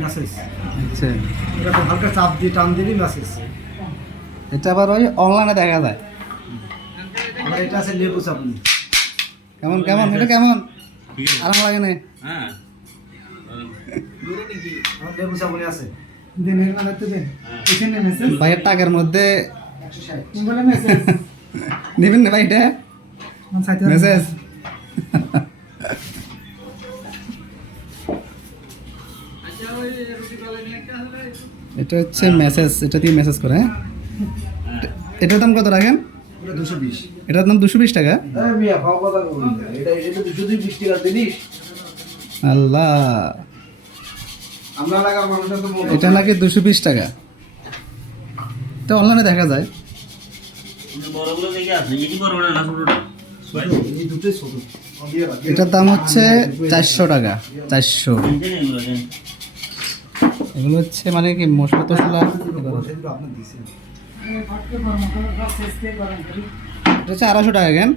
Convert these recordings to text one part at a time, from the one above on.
Message. আচ্ছা, এটা হালকা চাপ দিয়ে টান দিলেই মেসেজ। এটা আবার ওই অনলাইনে দেখা যায়। আবার এটা আছে লেবু চাপুনি। কেমন কেমন এটা কেমন আরাম লাগে না? হ্যাঁ আমার লেবু চাপুনি আছে। দিনের বেলাতে দেন এখানে মেসেজ ভাইয়ের টাকার মধ্যে 160। বলে মেসেজ নেবেন না ভাই এটা মেসেজ? এটা হচ্ছে মেসেজ, এটা দিয়ে মেসেজ করে। হ্যাঁ, এটার দাম কত রাখেন? এটা 220। এটার দাম 220 টাকা। মিয়া খাওয়া কথা বলি না। এটা 220 টাকা জিনিস। আল্লাহ, আমরা লাগার মানুষটা তো এটা নাকি 220 টাকা। এটা অনলাইনে দেখা যায়। বড়গুলো দেখে আছে, এটি বড় না ছোটটা? এই দুটোই ছোট। এটার দাম হচ্ছে 400 টাকা। 400। এগুলো হচ্ছে মানে কি মশলা টসলা। সেগুলো আপনি দিয়েছেন। ফটকে গরম করে শেষ কে গরম করি এটা হচ্ছে 250 টাকা কেন?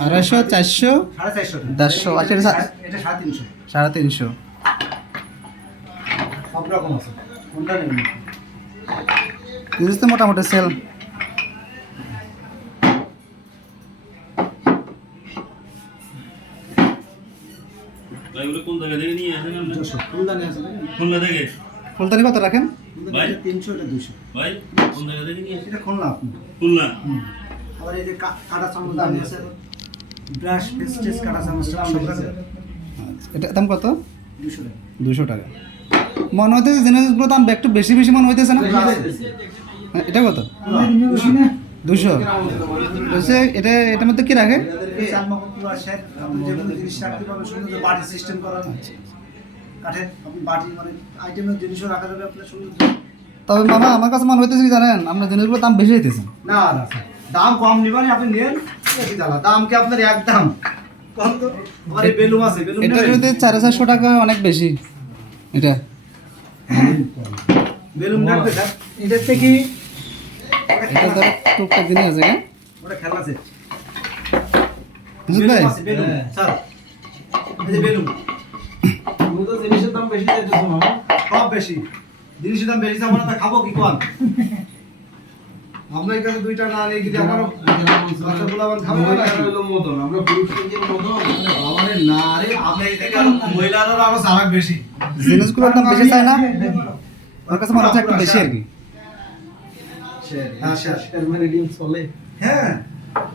250, 400, 450 400। আচ্ছা, এটা 350। 350। সব রকম আছে। কোনটা নেবেন? জিনিস তো মোটামুটি সেল। এগুলো কোন জায়গা থেকে নিয়ে আসেন আপনি? 200 ফুলদানি আছে না? খুলনা থেকে? ফুলদানি কত রাখেন? ভাই? এটা 300, এটা 200। ভাই কোন জায়গা থেকে নিয়ে আসেন? এটা খুলনা আপনি। খুলনা। আবার এই যে কাটা চামচ দামি আছে। ব্রাশ পেস্টেস কাটা চামচ সব আছে। এটা দাম কত? 200 টাকা। 200 টাকা। মনে হইতেছে জিনিসগুলো দাম একটু বেশি বেশি মনে হইতেছে না? হ্যাঁ, এটা কত? 200। বলছে এটা এটার মধ্যে কি রাখে? এই চালমগজ পুরা শেড আপনি যে কোনো জিনিস রাখতে পারবেন, সুন্দর যে বাটি সিস্টেম করা আছে। কাঠের আপনি বাটি মানে আইটেমের জিনিসও রাখা যাবে আপনার সুন্দর। তবে মামা আমার কাছে মনে হইতেছে কি জানেন, আপনার জিনিসগুলো দাম বেশি হইতেছে। না না স্যার, দাম কম নিবানি আপনি নেন কি জ্বালা, দাম কি আপনার একদম কম তো। আমার এই বেলুন আছে, বেলুন এটার নেবেন? মধ্যে 450 টাকা অনেক বেশি। এটা বেলুন রাখবে স্যার? এটা থেকে এটা তো টুকটাক জিনিস আছে। হ্যাঁ ওটা খেলনা আছে। বুঝলেন ভাই? বেলুন আছে, বেলুন স্যার, এই যে বেলুন। তুমি তো জিনিসের দাম বেশি চাইতেছো মামা সব বেশি, জিনিসের দাম বেশি, আমরা তা খাবো কি কোন? আপনার কাছে দুইটা না নিয়ে গিয়ে আমারও বাচ্চাগুলো আবার খাবে না নাকি? মদন আমরা পুরুষ থেকে মদন আমারে না রে, আপনি এই থেকে মহিলারও আরো সারাক বেশি। জিনিসগুলোর দাম বেশি চাই না, আমার কাছে মনে হচ্ছে একটু বেশি আর কি। হ্যাঁ স্যার, মেরিডিয়াম চলে হ্যাঁ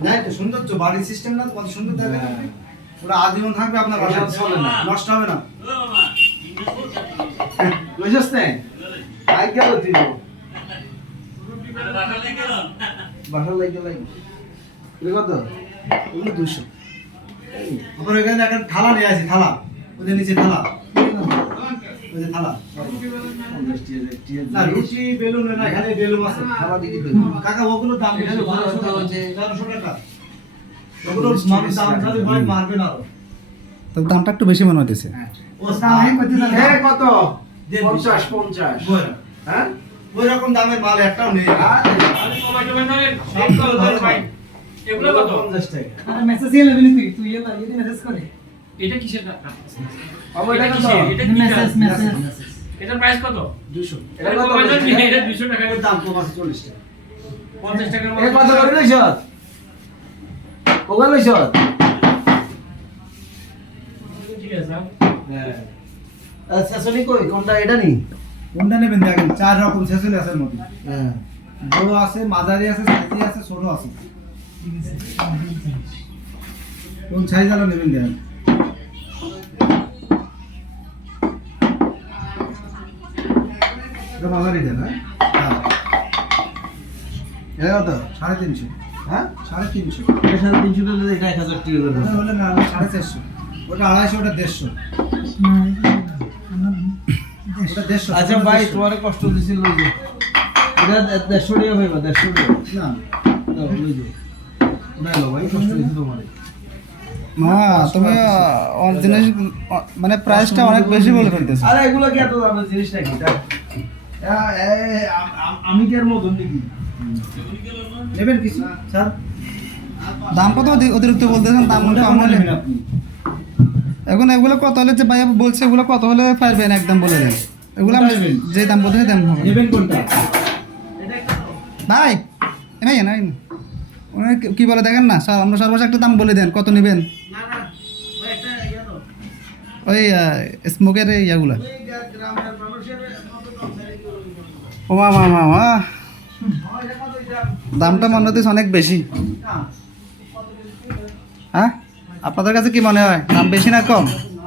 নাই তো সুন্দর তো বাড়ির সিস্টেম না, কত সুন্দর দেখেন আপনি। ওরা আজীবন থাকবে আপনার বাসায়, চলে না। নষ্ট হবে না। ও মামা, বুঝছস না আই গেল তুই বাসা থেকে গেল? বাসা লাগে এটা কত ওগুলো 200। আবার এখানে একটা থালা নিয়ে আসি, থালা ওদের নিচে থালা, ওই যে থালা না, রুটি বেলুন না, এখানে বেলুন আছে। কাকা ওগুলো দাম বেশি, 1300 টাকা। ওগুলো মানুষ দাম খালি ভয় মারবে না আরো। তবে দামটা একটু বেশি মনে হইতেছে। ও দাম কত 50 50 হ্যাঁ ওই রকম দামের মাল একটাও নেই। এগুলো কত? 50 টাকা আরে মেসেজ এলে বলি তুই এলা এই মেসেজ করে এটা কিসের দাম? আমার এটা এটা কত কিসের? এটা কি মেসেজ কাজ? মেসেজ এটার প্রাইস কত? 200। এটা এটা কত কত? করে? এটা 200 টাকা, এর দাম কম আছে 40 টাকা। 50 টাকার এ কত করে লইছ ওগা লইছ ঠিক আছে। হ্যাঁ আচ্ছা শুনি কই কোনটা এটা নি কোনটা নেবেন দেখেন, 4 রকম সেশন আছে এর মধ্যে। হ্যাঁ বড় আছে, মাঝারি আছে, সাইজি আছে, ছোট আছে। কোন সাইজ আলো নেবেন দেখেন। এটা মাঝারি দেন, হ্যাঁ? এটা কত 350। হ্যাঁ 350 এটা 350 টাকা এটা 1000 টাকা করে ওটা হলে না 450, ওটা 250, ওটা 150, ওটা 150। আচ্ছা ভাই তোমার কষ্ট দিছিল লই যে এটা 150 টাকা হইবা 150 টাকা না দাও লই যে না লো ভাই কষ্ট দিছিল তোমারে না তুমি জিনিস মানে প্রাইসটা অনেক বেশি বলে ফেলতেছো। আরে এগুলো কি এত দামের জিনিস নাকি আমি কি এর মতন নাকি নেবেন কিছু স্যার? দাম কত অতিরিক্ত বলতেছেন, দাম কোনটা কম হলে নেবেন আপনি? এখন এগুলো কত হলে যে ভাইয়া বলছে এগুলো কত হলে পারবেন একদম বলে দেন এগুলো আমি যে দাম বলতে দাম হবে নেবেন কোনটা? ভাই এ ভাই না উনি কি বলে দেখেন না স্যার আমরা সর্বশেষ একটা দাম বলে দেন কত নেবেন ওই স্মোকের ইয়াগুলো ও মা মা মা মা দামটা মনে হচ্ছে অনেক বেশি হ্যাঁ আপনাদের কাছে কি মনে হয় দাম বেশি না কম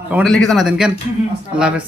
কমেন্টে লিখে জানাতেন কেন আল্লাহ হাফেজ